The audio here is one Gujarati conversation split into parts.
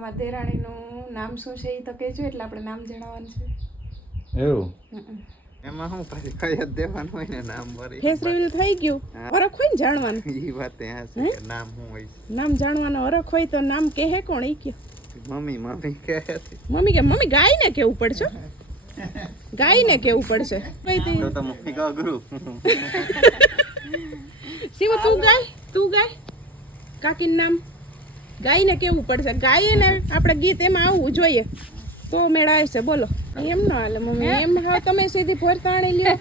તમારા દેરાણીનું નામ શું છે એ તો કહેજો એટલે આપણે નામ જણાવવાનું છે. એવું એમાં હું પછી કઈ જ દેવાનું હોય ને નામ વરી ફેસ રિવીલ થઈ ગયું. હરખ હોય ને જાણવાનું. ઈ વાત ત્યાં છે કે નામ શું હોય. નામ જાણવાનો હરખ હોય તો નામ કહે કોણ ઈ કયો. મમ્મી કહે છે. મમ્મી ગાયને કેવું પડશે. ગાયને કેવું પડશે. તો મમ્મી કા ગુરુ. શિવ તું ગાય કાકીનું નામ ગાયને કેવું પડશે. ગાયને આપણે ગીત એમાં આવવું જોઈએ તો મેળાય છે. બોલો એમ ન હાલે મમ્મી. એમ હા તમે સીધી ફોરતાણી લ્યો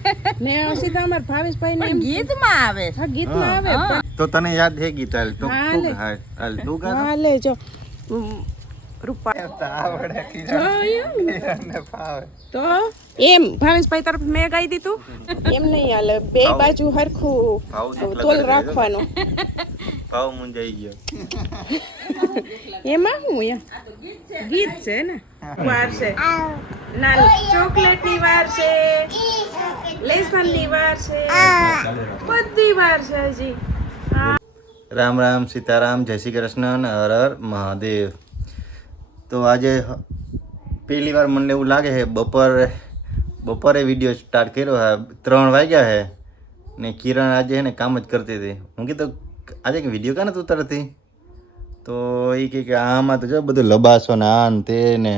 ને સીધા અમાર ભાવેશભાઈ ને ગીતમાં આવે. હા ગીતમાં આવે. તો તને યાદ છે ગીત હાલ તું ગા હાલે જો રૂપા આવડે તો એમ ભાવેશભાઈ તરફ મેં ગાઈ દીધું. એમ નહીં હાલે બે બાજુ હરખું તોલ રાખવાનો. ભાવ મુંજાઈ ગયો એમાં હું ગીત છે ને વાર છે ના ચોકલેટ ની વાર છે લેસન ની વાર છે બધી વાર છે હજી. રામ રામ સીતારામ જય શ્રી કૃષ્ણ અને હર હર મહાદેવ. તો આજે પહેલી વાર મને એવું લાગે છે બપોરે વિડીયો સ્ટાર્ટ કર્યો છે. 3 વાગ્યા છે ને કિરણ આજે છે ને કામ જ કરતી હતી. હું કીધું આજે કે વિડીયો કાં નથી ઉતારતી તો એ કે આમાં તો જો બધું લબાસો ને આ ને તે ને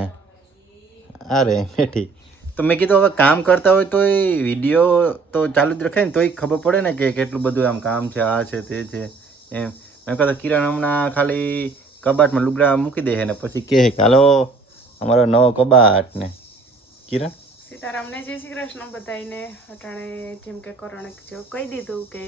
અરે બેઠી. તો મેં કીધું હવે કામ કરતા હોય તો એ વિડીયો તો ચાલુ જ રખાય ને તોય ખબર પડે ને કે કેટલું બધું આમ કામ છે આ છે તે છે એમ. મેં કીધું કિરણ હમણાં ખાલી કબાટમાં લુગડા મૂકી દે ને પછી કહે કે હાલો અમારો નવો કબાટ ને. કિરણ સીતારામને જય શ્રી કૃષ્ણ બધાને. અટાણે જેમ કે કરણ જો કહી દીધું કે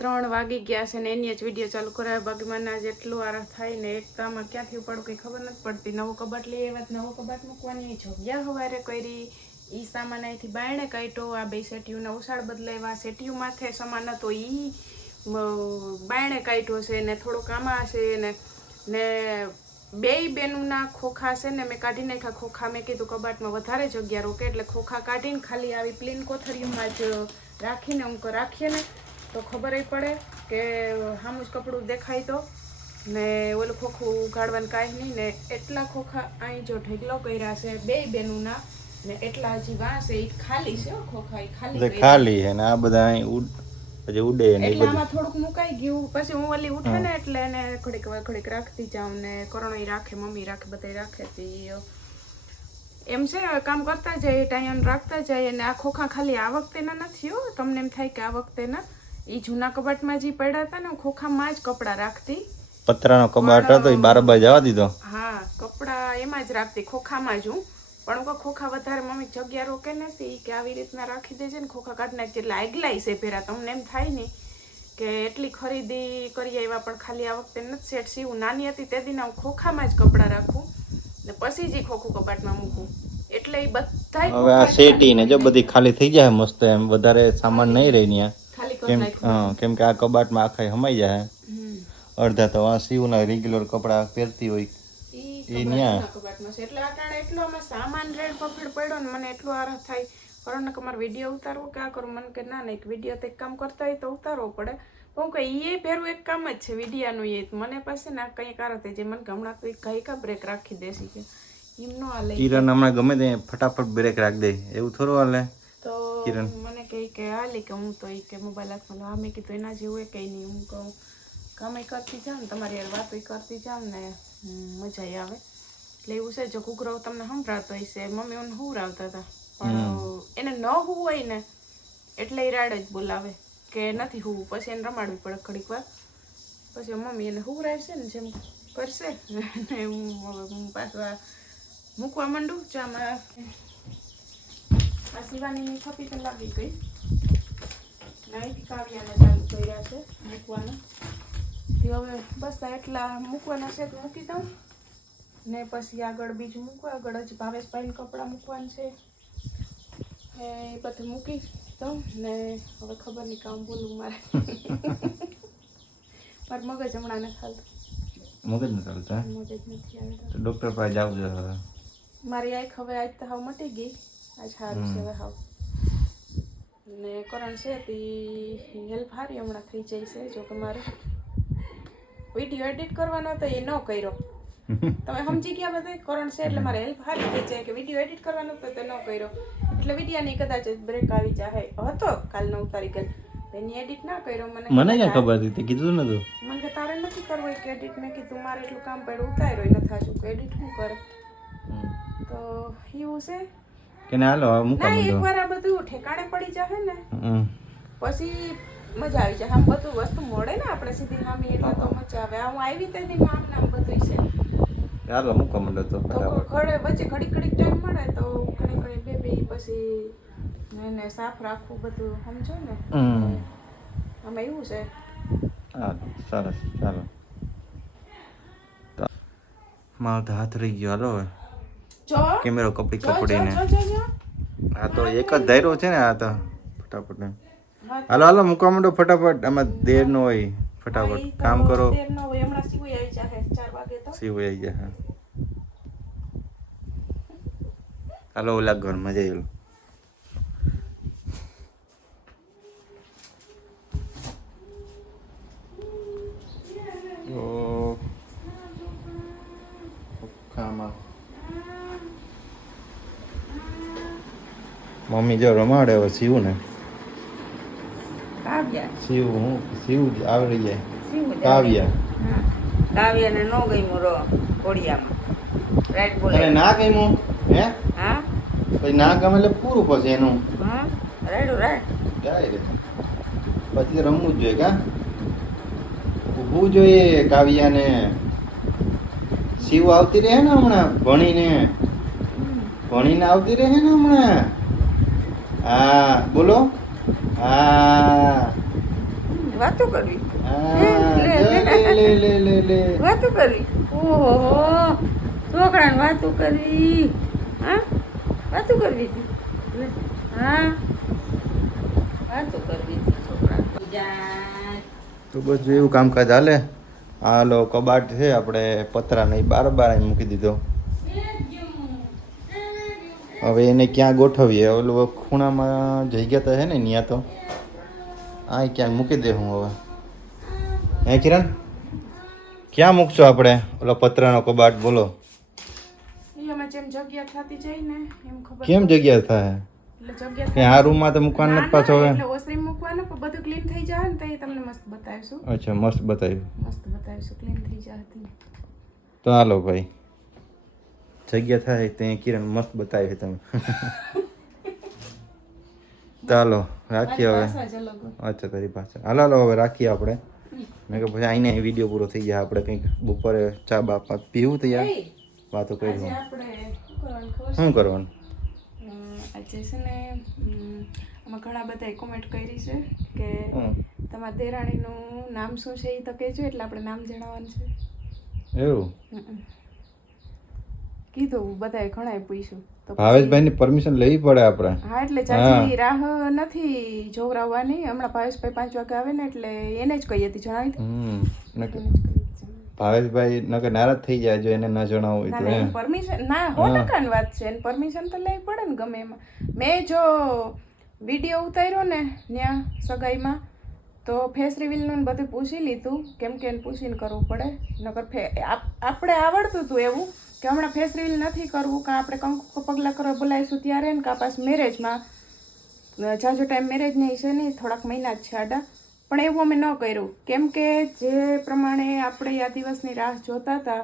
3 વાગી ગયા છે ને એની જ વિડીયો ચાલુ કરાય. બાગીમાં જેટલું આરા થાય ને એક તો આમાં ક્યાંથી ઉપાડું કંઈ ખબર નથી પડતી. નવો કબાટ લઈ આવ્યા નવો કબાટ મૂકવાની જગ્યા હવારે કરી એ સામાન અહીંથી બાયણે કાઢ્યો. આ 2 સેટીયુંના ઉછાળ બદલાવ્યા. સેટીયું માથે સમાન હતો એ બાયણે કાઢ્યો છે ને થોડોક આમાં છે ને બેનના ખોખા છે ને મેં કાઢી નાખ્યા. ખોખા મેં કીધું કબાટમાં વધારે જગ્યા રોકે એટલે ખોખા કાઢીને ખાલી આવી પ્લેન કોથળીઓમાં જ રાખીને રાખીએ ને તો ખબર પડે કે સામું જ કપડું દેખાય તો ને ઓલું ખોખું ઉગાડવાનું કાંઈ નહીં ને. એટલા ખોખા અહીં જો ઢેગલો કર્યા છે 2 બેનુંના ને એટલા હજી વાંસે એ ખાલી છે ખોખા એ ખાલી છે ને આ બધા હજી ઉડે ને એટલે આમાં થોડુંક મુકાઈ ગયું. પછી હું ઓલી ઉઠે ને એટલે એને ઘડીક રાખતી જાઉં ને કરોણો રાખે મમ્મી રાખે બધા રાખે એમ છે. કામ કરતા જાય ટાઈમ રાખતા જાય અને આ ખોખા ખાલી આ વખતેના નથી હો. તમને એમ થાય કે આ વખતેના એ જૂના કબાટમાં જે પડ્યા હતા ને ખોખામાં જ કપડાં રાખતી. પતરાનો કબાટ હતો એ બારબાર જવા દીધો. હા કપડાં એમાં જ રાખતી ખોખામાં જ હું. પણ ખોખા વધારે મમ્મી જગ્યા રોકે નથી કે આવી રીતના રાખી દેજે ને ખોખા કાઢી નાખજે એટલે આગલાઈ છે ફેરા. તમને એમ થાય ને કે એટલી ખરીદી કરી આવ્યા પણ ખાલી આ વખતે નથી સેટ સીવું. નાની હતી તે દિન હું ખોખામાં જ કપડાં રાખું ને પછી જ ખોખું કબાટમાં મૂકું એટલે એ બધા હવે આ સેટી ને જો બધી ખાલી થઈ જાય મસ્ત એમ વધારે સામાન નહીં રહી ત્યાં કેમ કે આ કબાટમાં આખા હમાઈ જાય. અડધા તો આ સીવના રેગ્યુલર કપડા પહેરતી હોય એટલે આટાણે એટલો આમાં સામાન રેડ પકડ પડ્યો ને મને એટલો આરામ થાય. કારણ કે મારે વિડીયો ઉતારવો ક્યાં કરું મને કે ના એક વિડીયો તો એક કામ કરતા હોય તો ઉતારવો પડે. હું કે એ પહેરવું એક કામ જ છે વિડીયાનું. એ મને પાસે ના કંઈ કારણ થાય જે મને હમણાં તો કઈ કા બ્રેક રાખી દેસી કે એમ નો હાલે. કિરણ હમણાં ગમે તે ફટાફટ બ્રેક રાખી દે એવું થોડું હાલે. તો મને કહે કે હાલી કે હું તો એ કે મોબાઈલ હાથમાં હા મેં કીધું એના જેવું કંઈ નહીં. હું કહું કામે કરતી જાઉં ને તમારી યાર વાતો કરતી જાઉં ને મજા આવે. એટલે એવું છે જો ઘૂઘરો તમને સંભળાતો હોય છે મમ્મી મને હુંરાવતા હતા પણ એને ન હોય ને એટલે એ રાડ જ બોલાવે કે નથી હોવું. પછી એને રમાડવી પડે ઘડીક વાર પછી મમ્મી એને હુંરાવશે ને જેમ કરશે ને હું પાછું મૂકવા માંડું. ચામાં આ શિવાનીની ખપી તો લાગી ગઈ નાઈથી કાવ્યાને ચાલુ કર્યા છે મૂકવાનું. હવે બસ એટલા મૂકવાના છે તો મૂકી દઉં ને પછી આગળ બીજું મૂકવા. આગળ હજી ભાવેશભાઈને કપડાં મૂકવાનું છે એ બધું મૂકી દઉં ને હવે ખબર નહીં કામ બોલું મારે મગજ હમણાં નથી હાલતું. મગજ નથી ચાલતા મગજ નથી આવતા. ડોક્ટર પાસે જાવ જો. મારી આંખ હવે આજ તો હાવ મટી ગઈ. આજ સારું છે હવે હાવ ને કરણ છે તે હેલ્પ સારી હમણાં થઈ જાય છે. જો કે મારે વિડીયો એડિટ કરવાનો હતો એ ન કર્યો તમે સમજી ગયા બધા કરણ છે એટલે મારે હેલ્પ હારી થઈ જાય કે વિડીયો એડિટ કરવાનો તો તે ન કર્યો એટલે વિડીયાની કદાચ બ્રેક આવી જાય હતો કાલ 9 તારીખે એની એડિટ ના કર્યો મને ક્યાં ખબર હતી તે કીધું નતું મને કે તારે નથી કરવું કે એડિટ મેં કીધું મારે એટલું કામ પડ્યું ઉતાર્યો ન થાશું કે એડિટ શું કરે તો એવું છે કે ના હાલો મૂકા ના એકવાર આ બધું ઠેકાણે પડી જાય ને પછી મજા આવી જાય આમ બધું વસ્તુ મળે ને આપણે સીધી હામી એટલે તો મજા આવે હું આવી તેની આમ નામ બધું છે હાલો મૂકા મંડો તો ઘડે વચ્ચે ઘડીક ટાઈમ મળે તો ઘણી બે પછી એને સાફ રાખવું બધું સમજો ને આમાં એવું છે હા સરસ ચાલો મારો તો હાથ રહી ગયો હાલો હવે જો કેમેરો કપડીને જો આ તો એક જ ધાર્યો છે ને આ તો ફટાફટ હાલો હાલો મૂકવા માંડો ફટાફટ આમાં દેર નો હોય ફટાફટ કામ કરો હમણાં સીવું આવી જાય 4 વાગે તો સીવું આવી જાય હા હાલો ઓલા ઘર મજા આવી મમ્મી જો રમાડે હવે સીવું ને સીવું હું સીવું આવડી જાય કાવ્યા કાવ્યાને નો ગમ્યું રો કોડિયામાં રાઈટ બોલે અરે ના ગમ્યું હે હા પછી ના ગમે એટલે પૂરું પછી એનું હા રાઈટ ડાયરેક્ટ પછી રમવું જ જોઈએ કા ઊભું જોઈએ કાવ્યાને શિવ આવતી રહે ને હમણાં ભણીને આવતી રહે ને હમણાં હા બોલો હા વાતો કરવી લે વાતો કરવી ઓહો છોકરાને વાતો કરવી હા વાતો કરવી હતી હા વાતો કરવી હતી છોકરા તો બસ એવું કામકાજ હાલે હાલો કબાટ છે આપણે પતરા નહીં બાર મૂકી દીધો હવે એને ક્યાં ગોઠવીએ ઓલું ખૂણામાં જગ્યા તો છે ને ત્યાં તો આ ક્યાંક મૂકી દે હું હવે હે કિરણ ક્યાં મૂકશો આપણે ઓલો પતરાનો કબાટ બોલો એમાં જેમ જગ્યા થતી જાય ને એમ ખબર કેમ જગ્યા થાય એટલે જગ્યા કે આ રૂમમાં તો મૂકવાનું નથી પાછો હવે એટલે ઓસરી મૂકવાનું પણ બધું ક્લીન થઈ જાય ને તો એ તમને મસ્ત બતાવીશું અચ્છા મસ્ત બતાવ્યું ક્લીન થઈ જાય તો હાલો ભાઈ જગ્યા થાય તે કિરણ મસ્ત બતાવી તમે ચાલો રાખીએ હવે અચ્છા તારી પાસે હાલો હાલો હવે રાખીએ આપણે મેં કહ્યું પછી આઈને વિડીયો પૂરો થઈ જાય આપણે કંઈક બપોરે ચા બાપા પીવું તૈયાર વાતો કરી શું કરવાનું આજે છે ને આમાં ઘણા બધા કોમેન્ટ કરી છે કે તમારા દેરાણીનું નામ શું છે એ તો કહેજો એટલે આપણે નામ જણાવવાનું છે એવું કીધું બધાએ ઘણાએ પૂછ્યું તો ભાવેશભાઈની પરમિશન લેવી પડે આપણે હા એટલે ચાચી રાહ નથી જોવરાવવાની હમણાં ભાવેશભાઈ 5 વાગે આવે ને એટલે એને જ કહી હતી જણાવી ભાવેશભાઈ નકર નારાજ થઈ જાય જો એને ન જણાવવું હોય તો એમ પરમિશન ના 100% વાત છે એને પરમિશન તો લેવી પડે ને ગમે એમાં મેં જો વિડીયો ઉતાર્યો ને ત્યાં સગાઈમાં તો ફેસ રિવીલનું બધું પૂછી લીધું કેમ કે એને પૂછીને કરવું પડે નકર આપણે આવડતું હતું એવું કે હમણાં ફેસ રિવીલ નથી કરવું કાં આપણે કંકુ પગલાં કરવા બોલાવીશું ત્યારે ને કાં પાસ મેરેજમાં જાજો ટાઈમ મેરેજ નહીં છે નહીં થોડાક મહિના જ છે આડા પણ એવું અમે ન કર્યું કેમ કે જે પ્રમાણે આપણે આ દિવસની રાહ જોતા હતા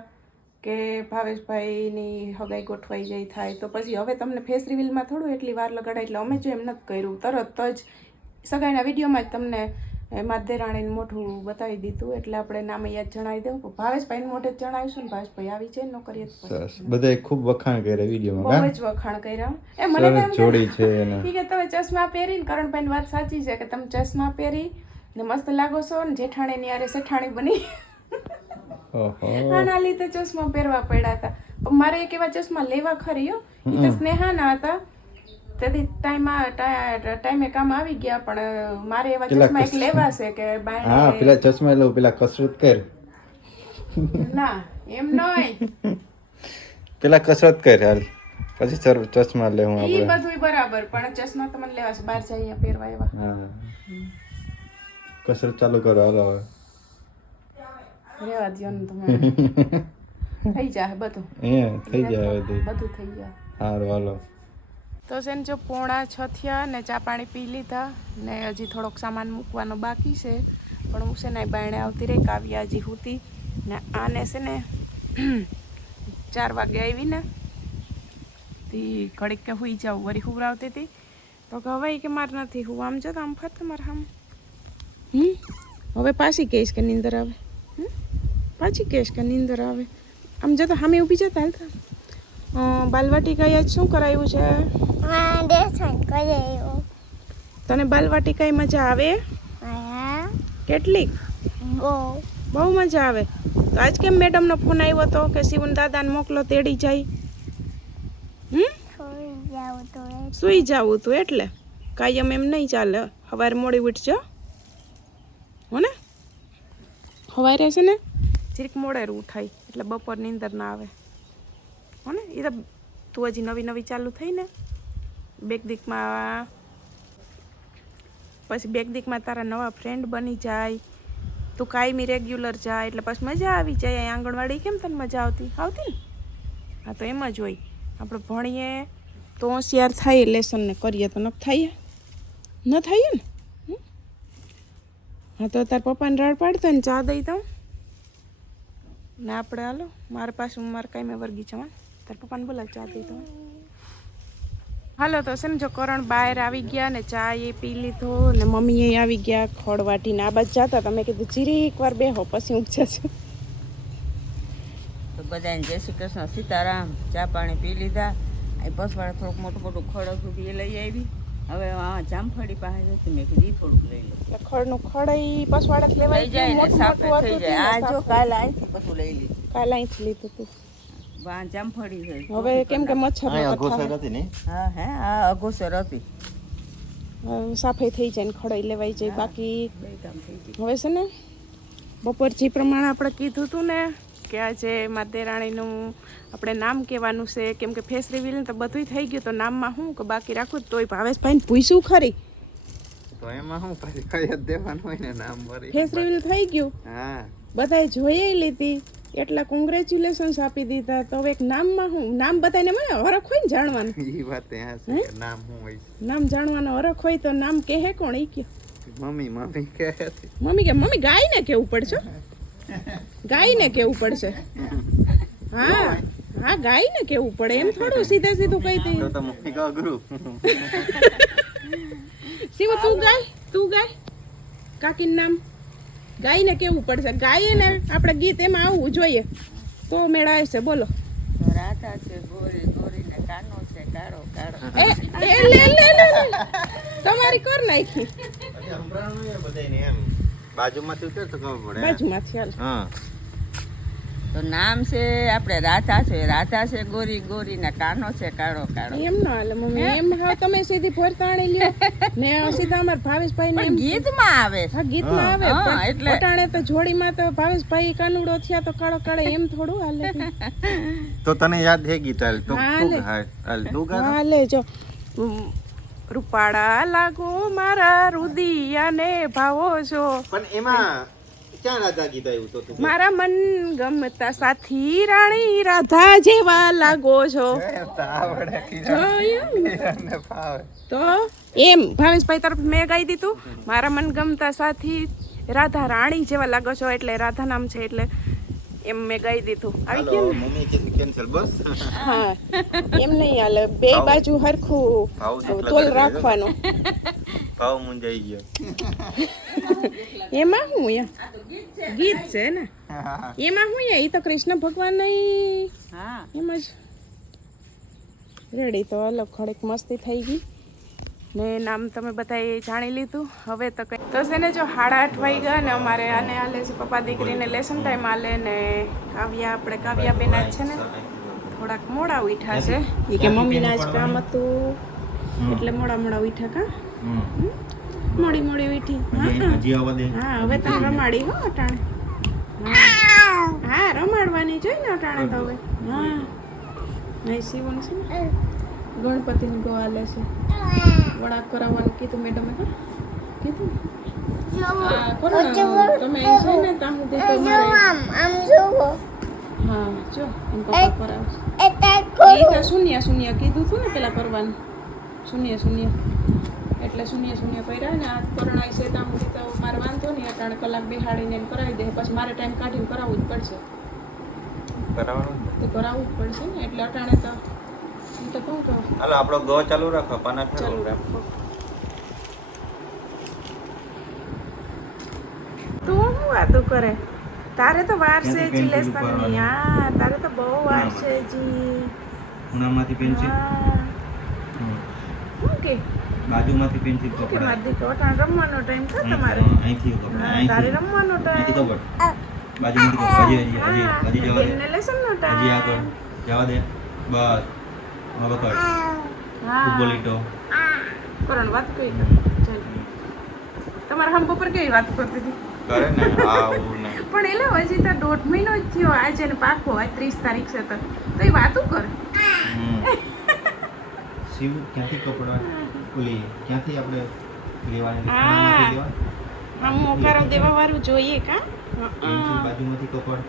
કે ભાવેશભાઈની હગાઈ ગોઠવાઈ જાય થાય તો પછી હવે તમને ફેસ રિવીલમાં થોડું એટલી વાર લગાડાય એટલે અમે જો એમ નથી કર્યું તરત જ સગાઈના વિડીયોમાં જ તમને એમાં દેરાણીને મોઢું બતાવી દીધું એટલે આપણે નામે યાદ જણાવી દેવું ભાવેશભાઈને મોઢે જ જણાવીશું ને ભાવેશભાઈ આવી છે નો કરીએ સરસ બધાએ ખૂબ વખાણ કર્યા વિડીયોમાં બહુ જ વખાણ કર્યા એ મને તો જોડી છે એને ઠીક છે તમે ચશ્મા પહેરીને કરણભાઈની વાત સાચી છે કે તમે ચશ્મા પહેરી ને મસ્ત લાગો છો ને જેઠાણીની યારે સેઠાણી બની આના લીધે ચશ્મા પહેરવા પડ્યા હતા પણ મારે એક એવા ચશ્મા લેવા ખરી હો એ તો સ્નેહાના હતા તેથી ટાઈમે કામ આવી ગયા પણ મારે એવા ચશ્મા એક લેવા છે કે હા પેલા ચશ્મા લઉં પેલા કસરત કર ના એમ નહીં પેલા કસરત કર હાલ પછી ચશ્મા લેવું ઈ બધું બરાબર પણ ચશ્મા તો મને લેવા છે બહાર જઈએ પહેરવા એવા હા કસરત ચાલુ કરો હાલો હવે રેવા દો ને તમે થઈ જાય બધું. થઈ જાય હવે બધું થઈ જાય. સારું હાલો. તો છે ને જો 5:45 થયા ને ચા પાણી પી લીધા ને હજી થોડોક સામાન મૂકવાનો બાકી છે, પણ હું છે ને બાયણે આવતી રહી, કાવ્યા હજી હુતી ને આને છે ને 4 વાગે આવીને તી ઘડીક કે હુઈ જાઉં, વળી હુવરાવતી હતી તો કે હવે કે મારે નથી હું આમ જો તો આમ ફરતે મારે આમ હવે પાછી કહીશ કે નીંદર આવે, પાછી કહીશ કે નીંદર આવે, આમ જતો સામે ઊભી જતા હાલતા. બાલવાટિકા આજ શું કરાયું છે? તને બાલવાટિકા મજા આવે? કેટલીક? બહુ મજા આવે. તો આજ કેમ મેડમનો ફોન આવ્યો હતો કે શિવન દાદાને મોકલો તેડી જાય? સુઈ જાવું તું એટલે કાયમ એમ નહીં ચાલે, સવારે મોડી ઉઠજો હો ને, સવારે છે ને જરીક મોડે ઉઠાય એટલે બપોર નીંદર ના આવે હો ને. એ તો તું હજી નવી નવી ચાલુ થઈ ને, બેગદીકમાં પછી બેગદીકમાં તારા નવા ફ્રેન્ડ બની જાય, તું કાયમી રેગ્યુલર જાય એટલે પછી મજા આવી જાય. અહીં આંગણવાડી કેમ તને મજા આવતી ને? હા તો એમ જ હોય, આપણે ભણીએ તો હોશિયાર થાય, લેસન ને કરીએ તો ન થાય ને. હા તો તાર પપ્પાને રાડ પાડતો ને ચા દઈ દઉં ને આપણે હાલો મારા પાસે મારે કાંઈ મેં વર્ગી જવા, તાર પપ્પાને બોલાવ ચા દઈ દઉં. હાલો તો છે ને જો કરણ બહાર આવી ગયા ને ચા એ પી લીધો ને મમ્મીએ આવી ગયા ખડ વાટીને આ બાજુ જતા. તમે કીધું જીરીક વાર બેહો પછી ઊંઘ જશે. તો બધાને જય શ્રી કૃષ્ણ, સીતારામ. ચા પાણી પી લીધા. એ પસવાળા થોડુંક મોટું ખડ હતું એ લઈ આવી. હવે જામફળી પાસે જતી, મેં કીધું થોડુંક લઈ લો. ખડનું ખડ પસવાડા જ લેવાય જાય ને સાફે થઈ જાય. આ જો કાલે અહીંથી પછી લઈ લીધું, કાલે અહીંથી લીધું હતું. જામફળી છે હવે કેમ કે મચ્છર હા હે આ અઘોસર હતી, સાફાઈ થઈ જાય ને ખડાઈ લેવાઈ જાય. બાકી બે કામ થઈ ગયું. હવે છે ને બપોર જે પ્રમાણે આપણે કીધું હતું ને કે આજે મારા દેરાણીનું આપણે નામ કહેવાનું છે, કેમ કે ફેસ રિવીલ તો બધું થઈ ગયું, તો નામમાં શું કે બાકી રાખું તોય ભાવેશભાઈને પૂછ્યું ખરી તો એમાં શું પછી કઈ જ દેવાનું હોય ને નામ ભરી. ફેસ રિવીલ થઈ ગયું, હા બધાએ જોઈ લીધી એટલા કોંગ્રેચ્યુલેશન્સ આપી દીધા. તો હવે એક નામમાં શું નામ બધાને મને હરખ હોય ને જાણવાનું, એ વાત નામ શું હોય, નામ જાણવાનો હરખ હોય તો નામ કહે કોણ? એ કયો મમ્મી કહે છે. મમ્મી ગાયને કેવું પડશે, ગાયને કેવું પડશે. હા ગાયને કેવું પડે, એમ થોડું સીધું કહી દે. તો મમ્મી કા ગુરુ શિવ તું ગાય કાકીનું નામ ગાયને કેવું પડશે. ગાય ને આપણે ગીત એમાં આવવું જોઈએ તો મેળા આવશે. બોલો. રાધા છે ગોરી ગોરી ને કાનો છે કાળો કાળો. તમારી કર નાખી બાજુમાંથી ઉતર તો ખબર પડે. બાજુમાંથી હાલ. હા તો નામ છે આપણે રાધા છે ગોરી ગોરી ને કાનો છે કાળો કાળો. એમ ન હાલે મમ્મી, એમ હા તમે સીધી ભરતાણી લ્યો ને સીધા અમાર ભાવેશભાઈ ને એમ ગીતમાં આવે. હા ગીતમાં આવે હા, એટલે પટાણે તો જોડીમાં તો ભાવેશભાઈ કાનુડો થયા તો કાળો કાળો એમ થોડું હાલે. તો તને યાદ છે ગીત? હાલ તું ગા. હાલે જો રૂપાળા લાગો મારા રુદિયાને ભાવો છો. પણ એમાં ક્યાં રાધા ગીત આવ્યું તો તું? મારા મન ગમતા સાથી રાણી રાધા જેવા લાગો છો. તો એમ ભાવેશભાઈ તરફ મેં ગાઈ દીધું, મારા મન ગમતા સાથી રાધા રાણી જેવા લાગો છો, એટલે રાધા નામ છે એટલે એમ મેં ગાઈ દીધું. આવી ગયું ને? મમ્મી કે કેન્સલ બસ. હા એમ નહીં હાલે, બે બાજુ હરખું તોલ રાખવાનું. ભાવ મુંજાઈ ગયો. એમાં હું ગીત છે ને, એમાં હું એ તો કૃષ્ણ ભગવાન હા એમ જ રેડી. તો અલગ ખડેક મસ્તી થઈ ગઈ ને નામ તમે બધાએ જાણી લીધું. હવે તો કંઈ તો છે ને જો 8:30 વાગ્યા ને અમારે આને હાલે છે પપ્પા દીકરીને લેસન ટાઈમ હાલે ને કાવ્યા બેન જ છે ને થોડાક મોડા ઉઠ્યા છે. એ કે મમ્મીના જ કામ હતું એટલે મોડા ઉઠ્યા. કા મોડી ઉઠી. હા હવે તો રમાડી હો અટાણે. હા રમાડવાની જોઈ ને અટાણે તો હવે. હા નહીં સીવન છે ને ગણપતિની ગો હાલે છે, વડા કરાવવાનું કીધું મેડમે. કીધું તમે છે ને ત્યાં સુધી તો હા જો એમ પપ્પા કરાવશે એ તો શૂન્ય શૂન્ય કીધું હતું ને પેલા કરવાનું શૂન્ય શૂન્ય એટલે શૂન્ય શૂન્ય કર્યા ને આ કરણાય છે ત્યાં સુધી તો મારે વાંધો નહીં અટાણે કલાક બેહાડીને એને કરાવી દે પછી મારે ટાઈમ કાઢીને કરાવવું જ પડશે કરાવવાનું ને? તે કરાવવું જ પડશે ને એટલે અટાણે તો હું તો કહું તો હાલો આપણો ગો ચાલુ રાખો પાના ચાલુ ફેરવો. રાખો તું શું વાતું કરે તારે તો વાર છે ક્યાંથી જી pencil લેસનની ઉપાડવાની? હા તારે તો બહુ વાર છે જી ખૂણામાંથી પેન્સિલ હા શું કે બાજુમાંથી પેન્સિલ કે પકડાય. મારી દીકરો અટાણે રમવાનો ટાઈમ છે તમારે અહીંથી કપડાય, હા, તારે અહીંથી. રમવાનો અહીંથી ટાઈમ કપડ. બાજુમાંથી કપડ. હજી જવા દે. બેનને લેસનનો હજી ટાઈમ આગળ જવા દે. બસ હવે પકડ. હા ઊભો લીટો. કરણ વાત કઈ ચાલ તમારા હમ પર કેવી વાત કરતી હતી કરે ને આવું ને. પણ એટલે હજી તો 1.5 મહિનો જ થયો આજે ને પાકો આજ 30 તારીખ છે તો એ વાતું કર શિવ ક્યાંથી કપડા ઓલી ક્યાંથી આપણે લેવાની હા. ખૂણામાંથી લેવાની? હમ મોકારો દેવા વાળું જોઈએ કા પેન્સિલ બાજુમાંથી કપડ.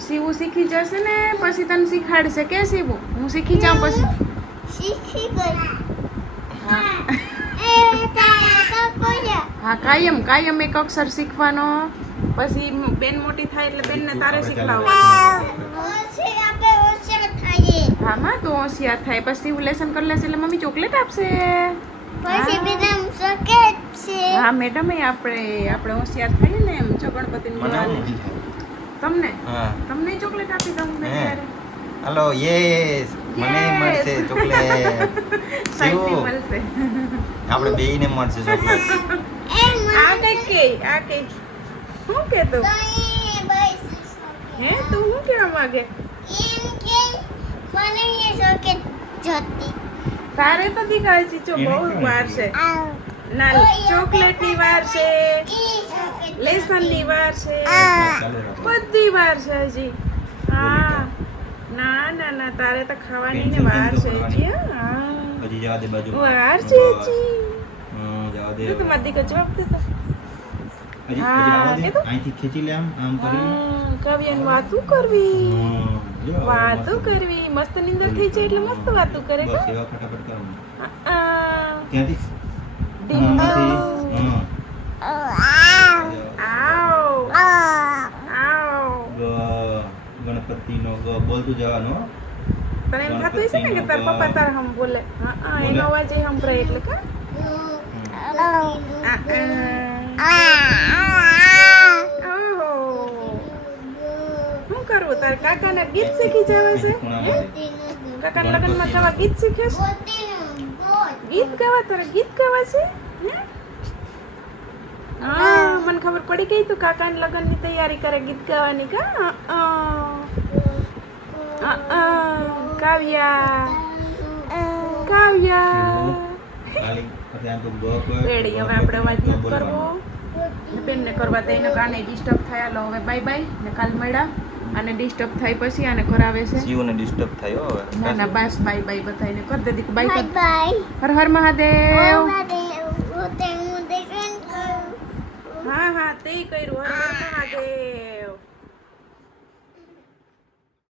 સીવું શીખી જશે ને પછી તને શીખાડશે કે સીવું હું શીખી જાઉં પછી હા કાયમ કાયમ એક અક્ષર શીખવાનો પછી બેન મોટી થાય એટલે બેનને તારે શીખડાવવાનું હા માં તો હોશિયાર થાય પછી એવું લેસન કરી લેશે એટલે મમ્મી ચોકલેટ આપશે હા મેડમ આપણે હોશિયાર થઈએ ને એમ જો ગણપતિની મને આવું દિવાળી. નથી થાય. તમને હા તમને ચોકલેટ આપી દઉં મેં હે. ત્યારે હાલો યસ મને Yes. મળશે ચોકલેટ. સાઈડથી શિવ મળશે આપણે બેયને મળશે ચોકલેટ. આ કઈ કે આ કઈ શું કે તું હે તું શું કહેવા માંગે તારે તો દીકરા ચીચો એને બહુ કેમ વાર છે ના ચોકલેટની વાર છે લેસનની વાર છે ચાલુ રાખો. બધી વાર છે હજી હા ના ના ના તારે તો ખાવાની ને વાર છે હજી હા હજી જવા દે બાજુ. વાર છે હજી હા જવા દે. જો તમારી દીકરો જવાબ દેતો હજી હા, આવવા દે. એ તો. અહીંથી ખેંચી લે આમ કરીને. કવિયાની વાતું કરવી હા, જો આવું વાતું મસ્ત. કરવી મસ્ત નિંદર થઈ જાય એટલે મસ્ત વાતું કરે બસ કા એવા ફટાફટ કરવાનું. આ, ત્યાંથી ડીમ ખૂણામાંથી. હા આવ આવ ગ ગણપતિનો ગ બોલતું જવાનું હો. તને એમ થતું હશે ને કે તાર પપ્પા તાર હમ બોલે હા એનો અવાજ એ સંભળાય એટલે કા ઓહો શું કરવું તાર કાકાના ગીત શીખી જવા છે ખૂણામાંથી. કાકાના લગ્નમાં કેવા ગીત શીખે છે ગીત ગાવા તારે ગીત ગાવા છે હે? હા મને ખબર પડી ગઈ તું કાકાના લગ્નની તૈયારી કરે ગીત ગાવાની કા કાવ્યા કાવ્યા ખાલી પછી આમ તો ગ ગ રેડી હવે આપણે અવાજ ન કરવો બેનને કરવા દઈને કાને ડિસ્ટર્બ થયા લો હવે બાય બાય ને કાલ મળ્યા અને ડિસ્ટર્બ થાય પછી આને કરાવે છે જીવને ડિસ્ટર્બ થાય હો હવે. ના ના બસ બાય બાય બતાવીને કર દે દીકુ બાય કર હર હર મહાદેવ હા હા તે કર્યું હર હર મહાદેવ